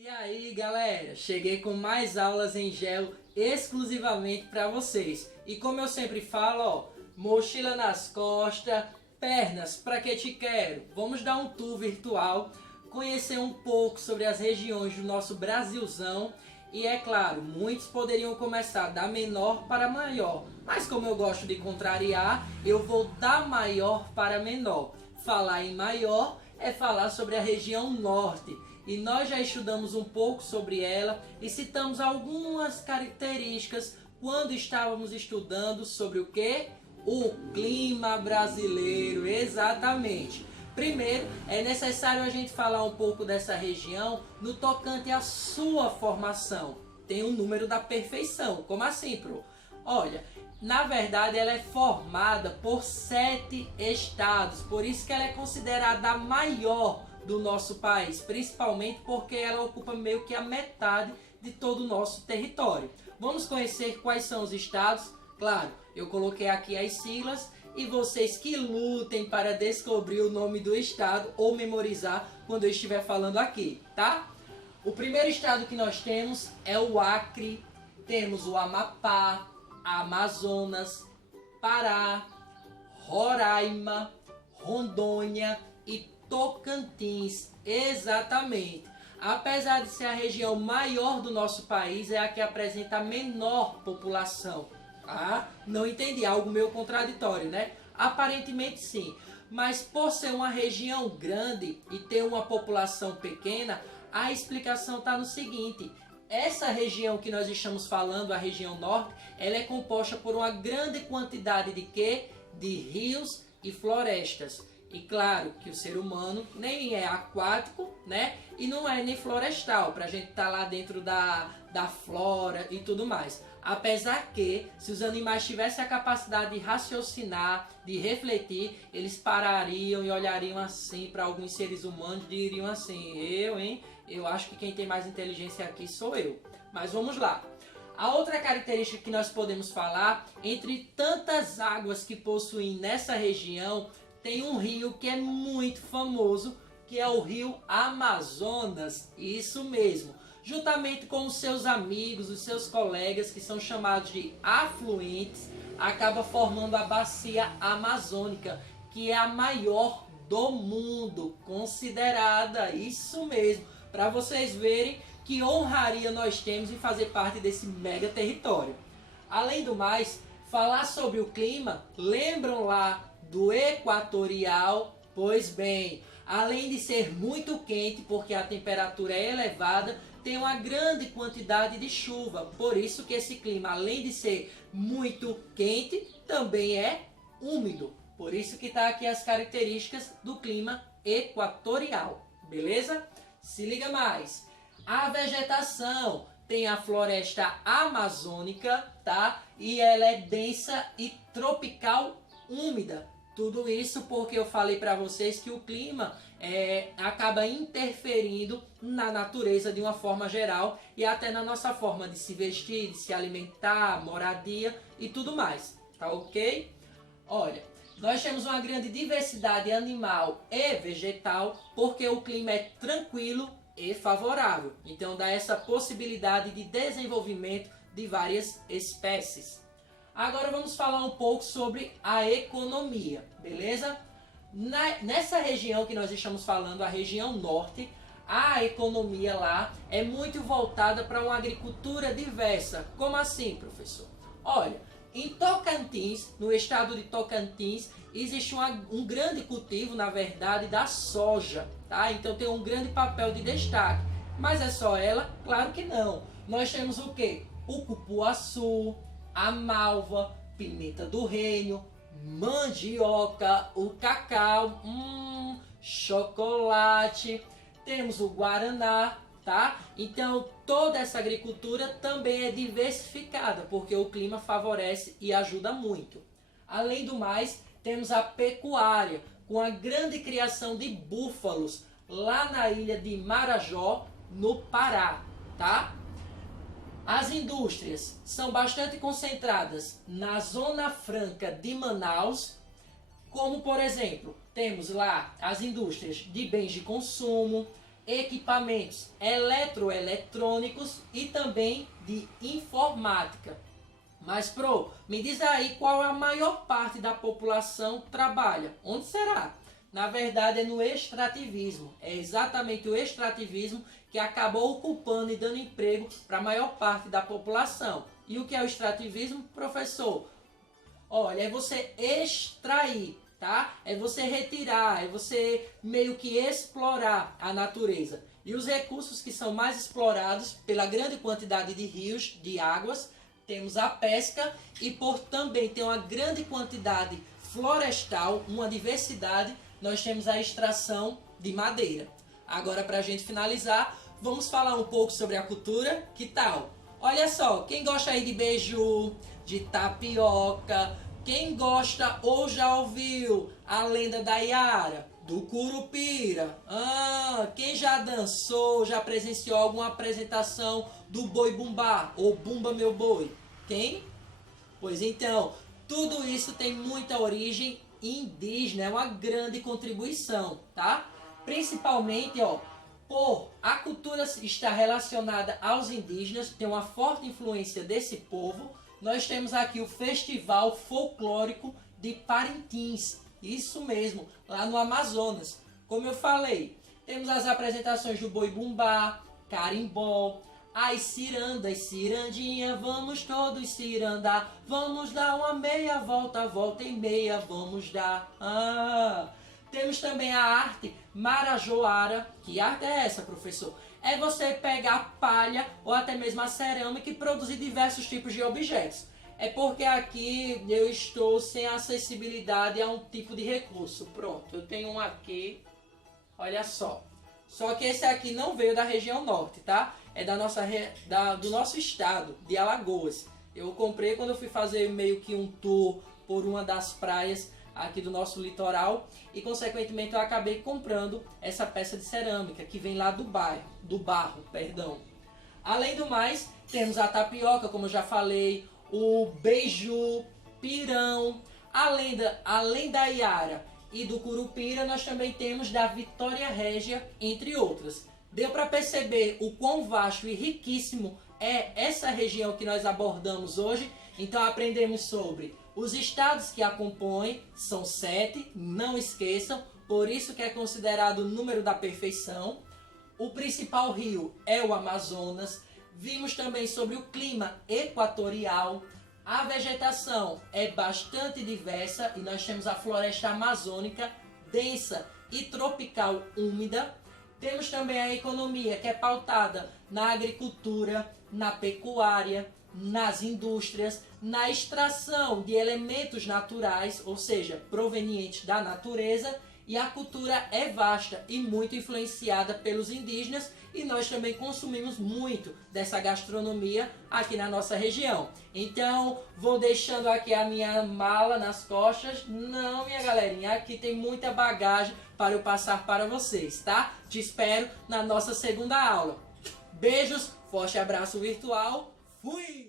E aí galera, cheguei com mais aulas em gel exclusivamente para vocês. E como eu sempre falo, ó, mochila nas costas, pernas, pra que te quero? Vamos dar um tour virtual, conhecer um pouco sobre as regiões do nosso Brasilzão. E é claro, muitos poderiam começar da menor para maior, mas como eu gosto de contrariar, eu vou da maior para menor. Falar em maior é falar sobre a região norte. E nós já estudamos um pouco sobre ela e citamos algumas características quando estávamos estudando sobre o que? O clima brasileiro, exatamente. Primeiro, é necessário a gente falar um pouco dessa região no tocante à sua formação. Tem um número da perfeição. Como assim, pro? Olha, na verdade ela é formada por 7 estados, por isso que ela é considerada a maior do nosso país, principalmente porque ela ocupa meio que a metade de todo o nosso território. Vamos conhecer quais são os estados? Claro, eu coloquei aqui as siglas e vocês que lutem para descobrir o nome do estado ou memorizar quando eu estiver falando aqui, tá? O primeiro estado que nós temos é o Acre, temos o Amapá, Amazonas, Pará, Roraima, Rondônia e Tocantins, exatamente. Apesar de ser a região maior do nosso país, é a que apresenta a menor população. Ah, não entendi, algo meio contraditório, né? Aparentemente sim, mas por ser uma região grande e ter uma população pequena, a explicação está no seguinte: essa região que nós estamos falando, a região norte, ela é composta por uma grande quantidade de quê? De rios e florestas. E claro que o ser humano nem é aquático, né? E não é nem florestal, para a gente estar lá dentro da flora e tudo mais. Apesar que, se os animais tivessem a capacidade de raciocinar, de refletir, eles parariam e olhariam assim para alguns seres humanos e diriam assim: eu acho que quem tem mais inteligência aqui sou eu. Mas vamos lá. A outra característica que nós podemos falar, entre tantas águas que possuem nessa região, tem um rio que é muito famoso, que é o rio Amazonas, isso mesmo. Juntamente com os seus amigos, os seus colegas, que são chamados de afluentes, acaba formando a bacia amazônica, que é a maior do mundo, considerada, isso mesmo, para vocês verem que honraria nós temos em fazer parte desse mega território. Além do mais, falar sobre o clima, lembram lá do equatorial? Pois bem, além de ser muito quente porque a temperatura é elevada, tem uma grande quantidade de chuva. Por isso que esse clima, além de ser muito quente, também é úmido. Por isso que está aqui as características do clima equatorial. Beleza? Se liga mais. A vegetação tem a floresta amazônica, tá? E ela é densa e tropical úmida. Tudo isso porque eu falei para vocês que o clima acaba interferindo na natureza de uma forma geral e até na nossa forma de se vestir, de se alimentar, moradia e tudo mais, tá ok? Olha, nós temos uma grande diversidade animal e vegetal porque o clima é tranquilo e favorável. Então dá essa possibilidade de desenvolvimento de várias espécies. Agora vamos falar um pouco sobre a economia, beleza? Nessa região que nós estamos falando, a região norte, a economia lá é muito voltada para uma agricultura diversa. Como assim, professor? Olha, em Tocantins, no estado de Tocantins, existe um grande cultivo, na verdade, da soja, tá? Então tem um grande papel de destaque. Mas é só ela? Claro que não. Nós temos o quê? O cupuaçu, a malva, pimenta do reino, mandioca, o cacau, chocolate, temos o guaraná, tá? Então toda essa agricultura também é diversificada, porque o clima favorece e ajuda muito. Além do mais, temos a pecuária, com a grande criação de búfalos lá na ilha de Marajó, no Pará, tá? As indústrias são bastante concentradas na Zona Franca de Manaus, como por exemplo, temos lá as indústrias de bens de consumo, equipamentos eletroeletrônicos e também de informática. Mas, me diz aí qual a maior parte da população trabalha. Onde será? Na verdade, é no extrativismo. É exatamente o extrativismo que acabou ocupando e dando emprego para a maior parte da população. E o que é o extrativismo, professor? Olha, é você extrair, tá? É você retirar, é você meio que explorar a natureza. E os recursos que são mais explorados pela grande quantidade de rios, de águas, temos a pesca e por também ter uma grande quantidade florestal, uma diversidade, nós temos a extração de madeira. Agora, para a gente finalizar, vamos falar um pouco sobre a cultura, que tal? Olha só, quem gosta aí de beiju, de tapioca, quem gosta ou já ouviu a lenda da Iara, do Curupira, quem já dançou, já presenciou alguma apresentação do Boi Bumbá ou Bumba Meu Boi? Quem? Pois então, tudo isso tem muita origem indígena, é uma grande contribuição, tá? Principalmente, por a cultura estar relacionada aos indígenas, tem uma forte influência desse povo. Nós temos aqui o Festival Folclórico de Parintins, isso mesmo, lá no Amazonas. Como eu falei, temos as apresentações do Boi Bumbá, Carimbó, as cirandas, cirandinha, vamos todos cirandar, vamos dar uma meia volta, volta e meia, vamos dar. Temos também a arte marajoara. Que arte é essa, professor? É você pegar palha ou até mesmo a cerâmica e produzir diversos tipos de objetos. É porque aqui eu estou sem acessibilidade a um tipo de recurso. Pronto, eu tenho um aqui, olha só. Só que esse aqui não veio da região norte, tá? É do nosso estado, de Alagoas. Eu comprei quando eu fui fazer meio que um tour por uma das praias aqui do nosso litoral e consequentemente eu acabei comprando essa peça de cerâmica que vem lá do barro. Além do mais, temos a tapioca, como eu já falei, o beiju, pirão, além da Iara e do Curupira, nós também temos da Vitória Régia, entre outras. Deu para perceber o quão vasto e riquíssimo é essa região que nós abordamos hoje? Então aprendemos sobre os estados que a compõem, são 7, não esqueçam, por isso que é considerado o número da perfeição. O principal rio é o Amazonas. Vimos também sobre o clima equatorial. A vegetação é bastante diversa e nós temos a floresta amazônica densa e tropical úmida. Temos também a economia, que é pautada na agricultura, na pecuária, nas indústrias, na extração de elementos naturais, ou seja, provenientes da natureza, e a cultura é vasta e muito influenciada pelos indígenas, e nós também consumimos muito dessa gastronomia aqui na nossa região. Então, vou deixando aqui a minha mala nas costas. Não, minha galerinha, aqui tem muita bagagem para eu passar para vocês, tá? Te espero na nossa segunda aula. Beijos, forte abraço virtual, fui!